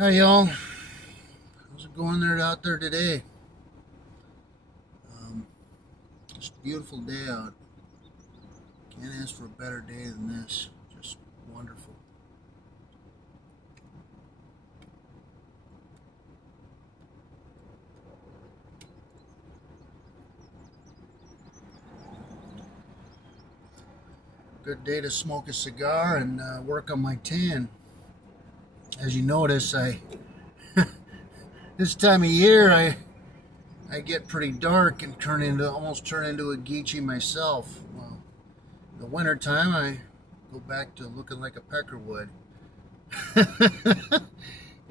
Hi y'all. How's it going there out there today? Um, just a beautiful day out. Can't ask for a better day than this. Just wonderful. Good day to smoke a cigar and work on my tan. As you notice, I this time of year I get pretty dark and almost turn into a Geechee myself. Well, in the wintertime I go back to looking like a peckerwood.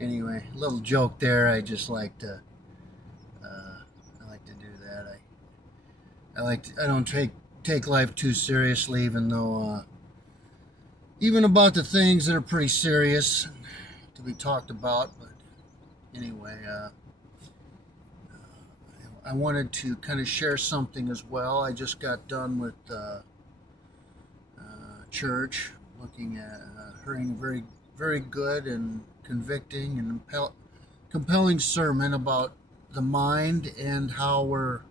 Anyway, little joke there. I like to do that. I don't take life too seriously, even though even about the things that are pretty serious to be talked about. But anyway, I wanted to kind of share something as well. I just got done with church, looking at hearing a very good and convicting and compelling sermon about the mind and how we're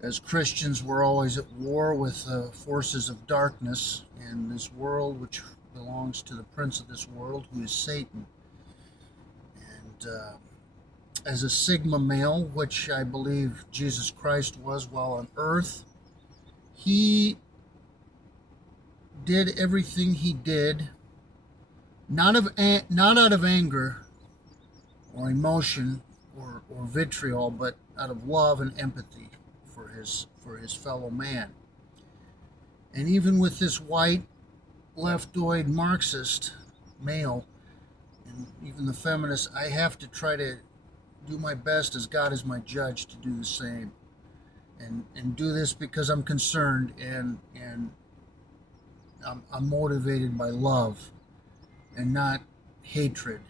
as Christians, we're always at war with forces of darkness in this world, which belongs to the prince of this world, who is Satan. And as a Sigma male, which I believe Jesus Christ was while on earth, he did everything he did, not out of anger or emotion or vitriol, but out of love and empathy for his fellow man. And even with this white leftoid Marxist male and even the feminists, I have to try to do my best as God is my judge to do the same. And do this because I'm concerned and I'm motivated by love and not hatred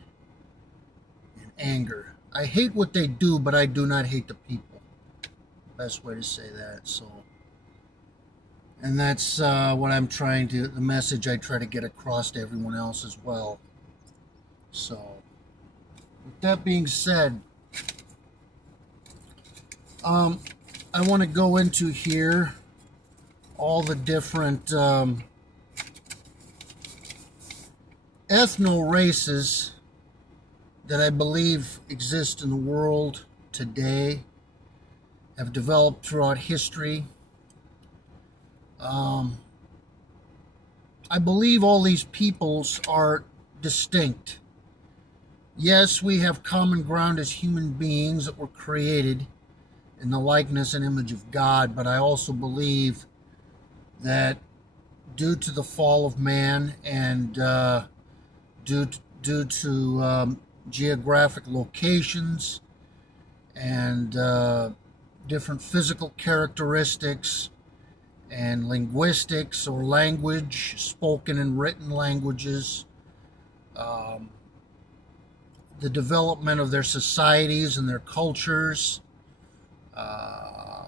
and anger. I hate what they do, but I do not hate the people. Best way to say that. So, and that's what the message I try to get across to everyone else as well. So, with that being said, I want to go into here all the different ethno races that I believe exist in the world today, have developed throughout history. I believe all these peoples are distinct. Yes, we have common ground as human beings that were created in the likeness and image of God, but I also believe that due to the fall of man and due to geographic locations and different physical characteristics and linguistics or language, spoken and written languages, um, the development of their societies and their cultures, uh,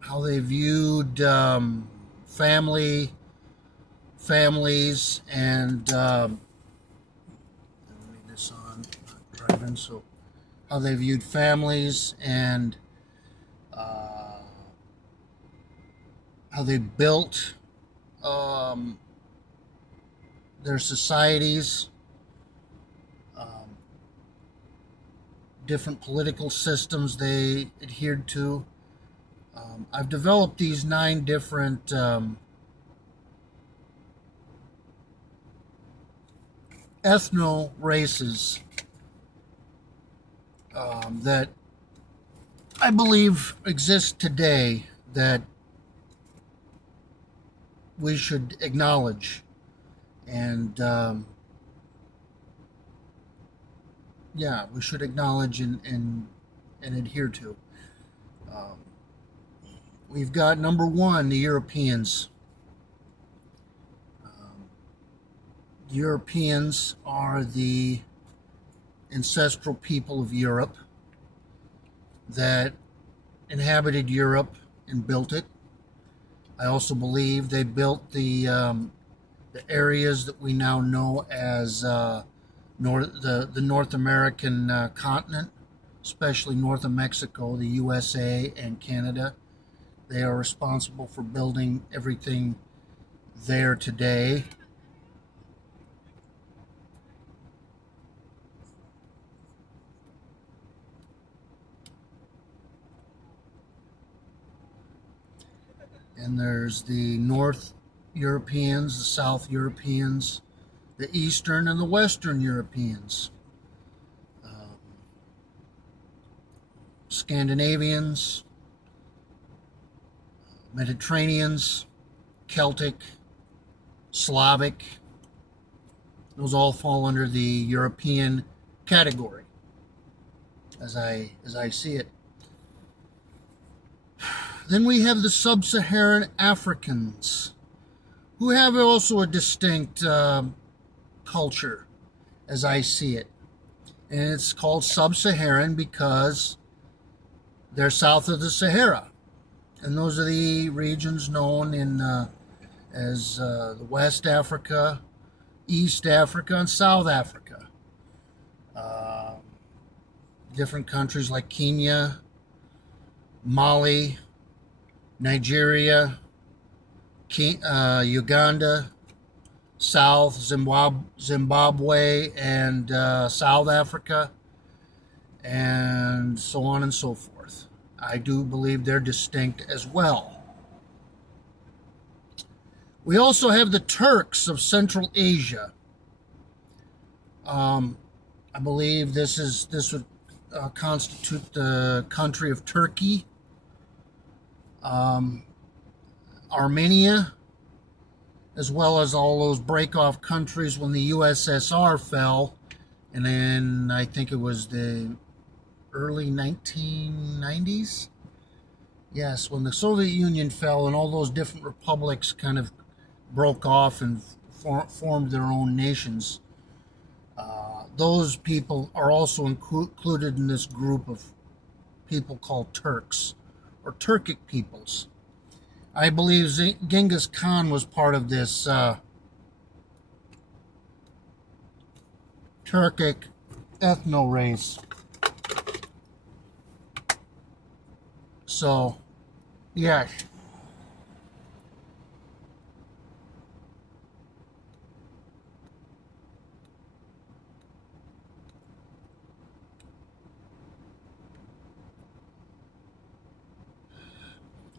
how they viewed families, and let me read this on, I'm not driving, so how they viewed families and how they built their societies, um, different political systems they adhered to. I've developed these 9 different ethno races that I believe exist today that we should acknowledge and we should acknowledge and adhere to. Um, we've got number 1, the Europeans. The Europeans are the ancestral people of Europe that inhabited Europe and built it. I also believe they built the areas that we now know as the North American continent, especially north of Mexico, the USA and Canada. They are responsible for building everything there today. And there's the North Europeans, the South Europeans, the Eastern and the Western Europeans, Scandinavians, Mediterraneans, Celtic, Slavic. Those all fall under the European category, as I see it. Then we have the sub-Saharan Africans, who have also a distinct culture, as I see it. And it's called sub-Saharan because they're south of the Sahara. And those are the regions known as the West Africa, East Africa, and South Africa. Different countries like Kenya, Mali, Nigeria, Uganda, South Zimbabwe, and South Africa, and so on and so forth. I do believe they're distinct as well. We also have the Turks of Central Asia. I believe this would constitute the country of Turkey, Armenia, as well as all those break-off countries when the USSR fell, and then I think it was the early 1990s. Yes, when the Soviet Union fell and all those different republics kind of broke off and formed their own nations. Those people are also included in this group of people called Turks, or Turkic peoples. I believe Genghis Khan was part of this Turkic ethno race. So, yes.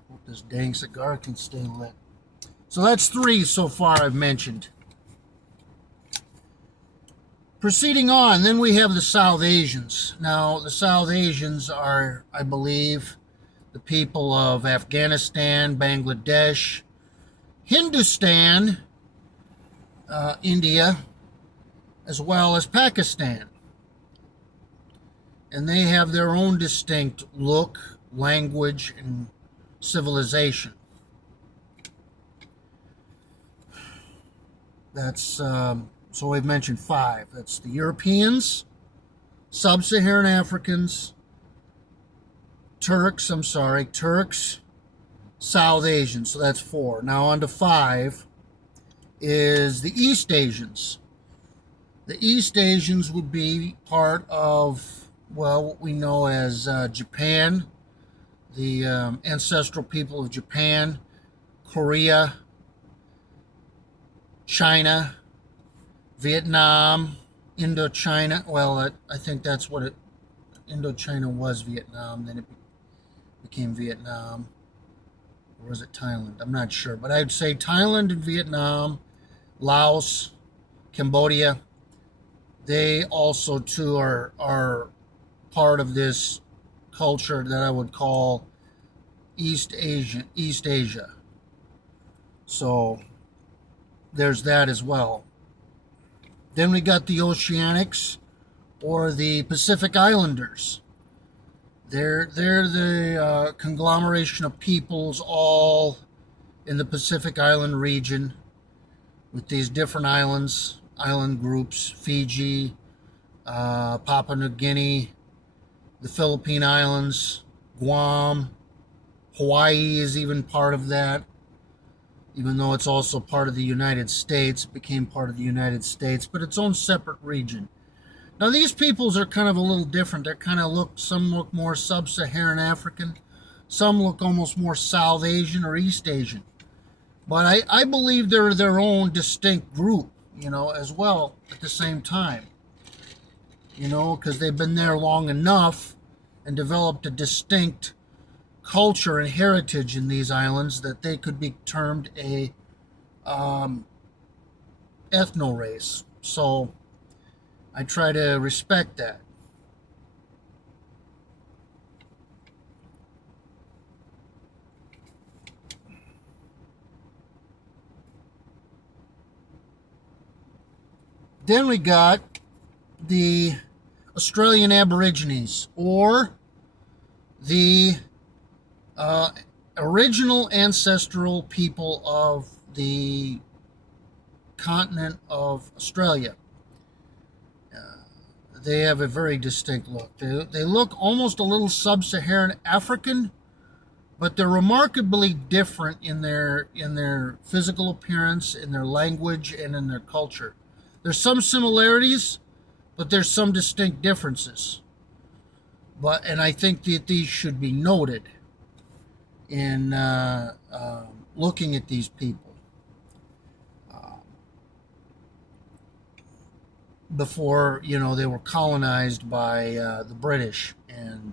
Hope this dang cigar can stay lit. So that's 3 so far I've mentioned. Proceeding on, then we have the South Asians. Now, the South Asians are, I believe, the people of Afghanistan, Bangladesh, Hindustan, India, as well as Pakistan. And they have their own distinct look, language, and civilization. That's, so we've mentioned 5. That's the Europeans, Sub-Saharan Africans, Turks, South Asians. So that's 4. Now on to 5 is the East Asians. The East Asians would be part of, well, what we know as Japan, the ancestral people of Japan, Korea, China, Vietnam, Indochina. Well, I think that's what Indochina was Vietnam, then it became Vietnam. Or was it Thailand? I'm not sure. But I'd say Thailand and Vietnam, Laos, Cambodia, they also too are part of this culture that I would call East Asia. So there's that as well. Then we got the Oceanics, or the Pacific Islanders. They're the conglomeration of peoples all in the Pacific Island region with these different island groups: Fiji, Papua New Guinea, the Philippine Islands, Guam, Hawaii is even part of that. Even though it's also part of the United States, it became part of the United States, but its own separate region. Now these peoples are kind of a little different. They're kind of some look more sub-Saharan African, some look almost more South Asian or East Asian. But I believe they're their own distinct group, as well at the same time. Because they've been there long enough and developed a distinct culture and heritage in these islands that they could be termed a ethno race. So I try to respect that. Then we got the Australian Aborigines, or the original ancestral people of the continent of Australia. They have a very distinct look. They look almost a little sub-Saharan African, but they're remarkably different in their physical appearance, in their language, and in their culture. There's some similarities, but there's some distinct differences. And I think that these should be noted in looking at these people before they were colonized by the British and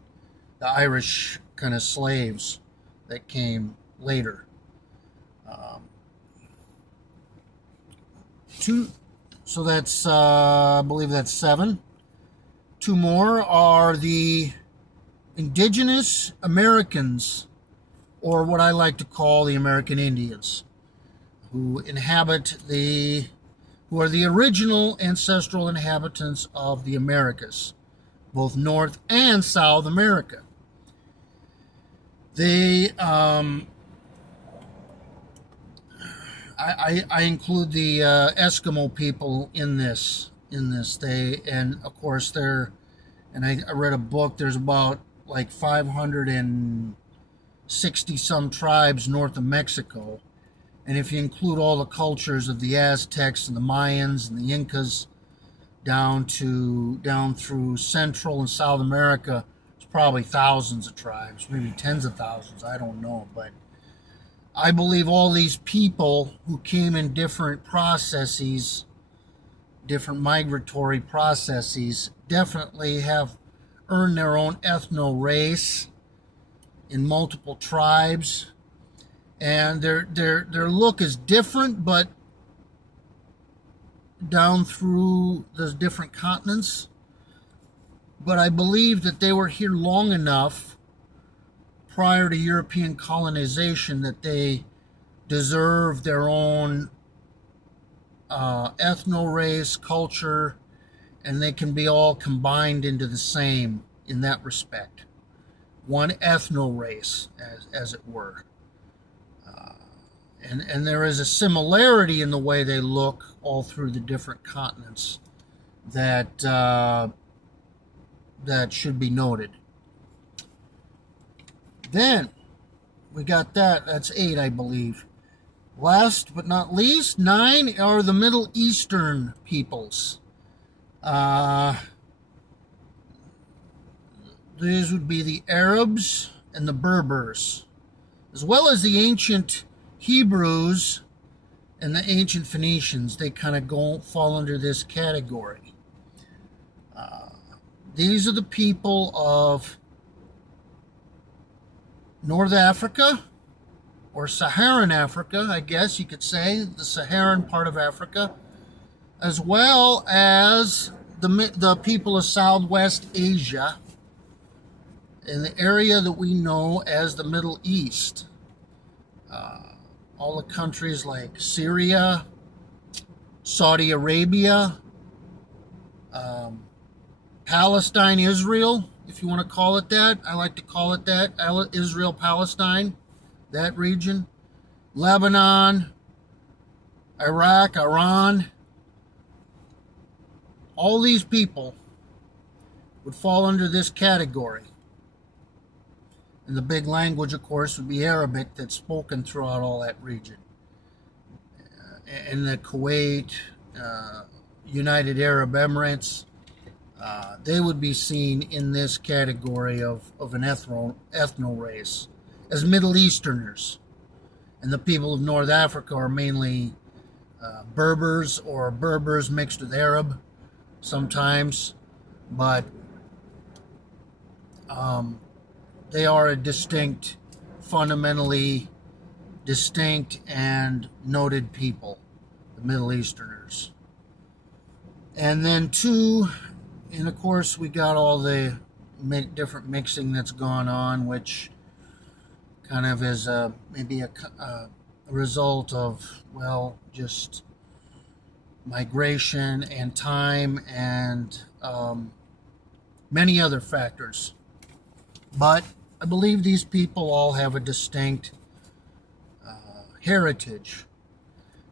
the Irish kind of slaves that came later. So that's I believe that's 7. 2 more are the indigenous Americans, or what I like to call the American Indians, who are the original ancestral inhabitants of the Americas, both North and South America. They, I include the Eskimo people in this. And of course I read a book. There's about like 560 some tribes north of Mexico. And if you include all the cultures of the Aztecs and the Mayans and the Incas down through Central and South America, it's probably thousands of tribes, maybe tens of thousands, I don't know. But I believe all these people who came in different processes, different migratory processes, definitely have earned their own ethno race in multiple tribes. And their look is different, but down through those different continents. But I believe that they were here long enough prior to European colonization that they deserve their own ethno race, culture, and they can be all combined into the same in that respect. One ethno race, as it were. And there is a similarity in the way they look all through the different continents that should be noted. Then we got that's 8, I believe. Last but not least, 9 are the Middle Eastern peoples. These would be the Arabs and the Berbers, as well as the ancient Hebrews and the ancient Phoenicians. They kind of fall under this category. These are the people of North Africa, or Saharan Africa, I guess you could say, the Saharan part of Africa, as well as the people of Southwest Asia, in the area that we know as the Middle East. All the countries like Syria, Saudi Arabia, Palestine, Israel, if you want to call it that. I like to call it that. Israel, Palestine, that region. Lebanon, Iraq, Iran. All these people would fall under this category. And the big language, of course, would be Arabic, that's spoken throughout all that region. And the Kuwait, United Arab Emirates, they would be seen in this category of an ethno race as Middle Easterners. And the people of North Africa are mainly Berbers or Berbers mixed with Arab sometimes, but they are a distinct, fundamentally distinct and noted people, the Middle Easterners. And then and of course we got all the different mixing that's gone on, which kind of is maybe a result of, well, just migration and time and many other factors. But I believe these people all have a distinct heritage.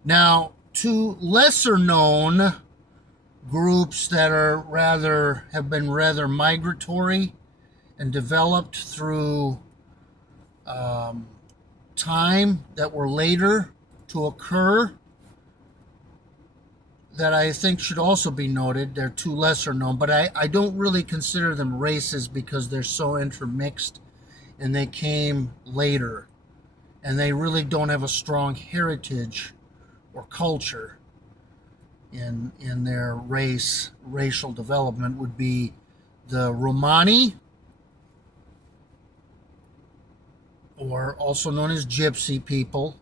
Now, to lesser known groups that have been rather migratory and developed through time that were later to occur, that I think should also be noted. They're two lesser known, but I don't really consider them races because they're so intermixed and they came later and they really don't have a strong heritage or culture in their racial development. Would be the Romani, or also known as Gypsy people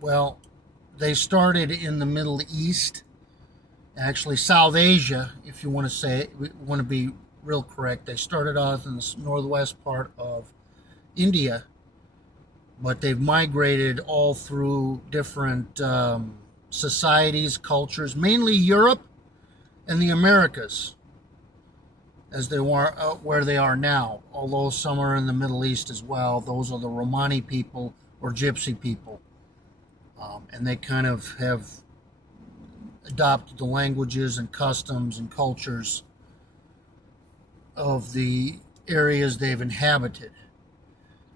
well, they started in the Middle East, actually South Asia, if you want to say it, we want to be real correct. They started off in the northwest part of India, but they've migrated all through different societies, cultures, mainly Europe and the Americas, as they were where they are now, although some are in the Middle East as well. Those are the Romani people or Gypsy people. And they kind of have adopted the languages and customs and cultures of the areas they've inhabited.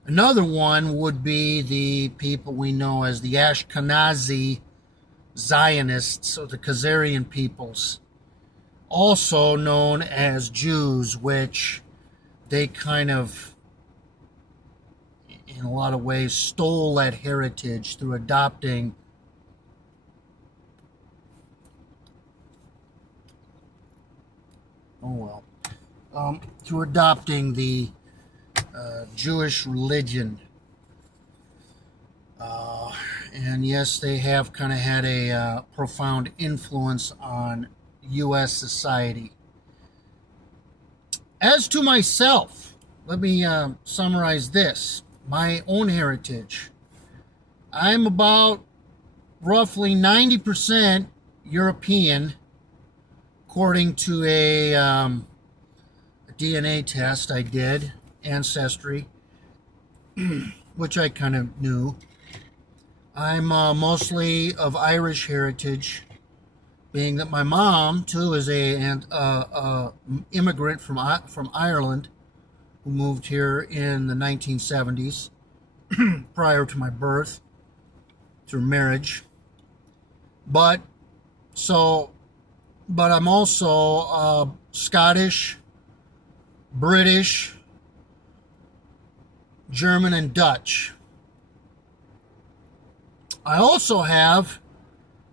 Another one would be the people we know as the Ashkenazi Zionists, or the Khazarian peoples, also known as Jews, which they kind of, in a lot of ways, stole that heritage through adopting through adopting the Jewish religion. And yes, they have kind of had a profound influence on U.S. society. As to myself, let me summarize this. My own heritage. I'm about roughly 90% European, according to a DNA test I did, Ancestry, which I kind of knew. I'm mostly of Irish heritage, being that my mom, too, is a immigrant from Ireland, who moved here in the 1970s, prior to my birth, through marriage. But I'm also Scottish, British, German, and Dutch. I also have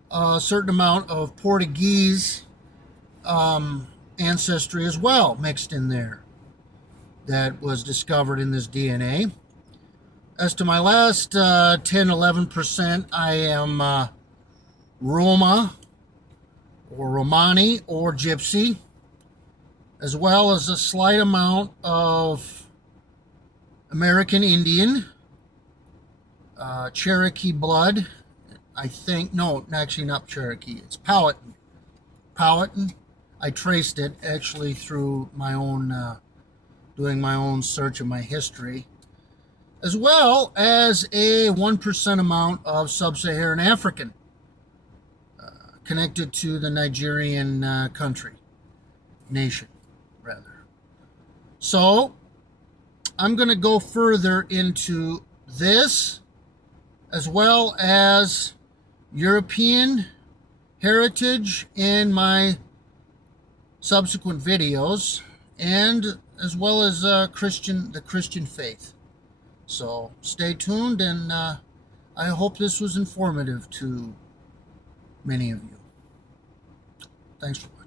a certain amount of Portuguese ancestry as well, mixed in there, that was discovered in this DNA. As to my last 10-11%, I am Roma, or Romani, or Gypsy, as well as a slight amount of American Indian, Cherokee blood, I think. No, actually not Cherokee. It's Powhatan. Powhatan. I traced it actually through my own, doing my own search of my history, as well as a 1% amount of sub-Saharan African, connected to the Nigerian nation, rather. So, I'm going to go further into this, as well as European heritage in my subsequent videos, and as well as the Christian faith. So stay tuned, and I hope this was informative to many of you. Thanks for watching.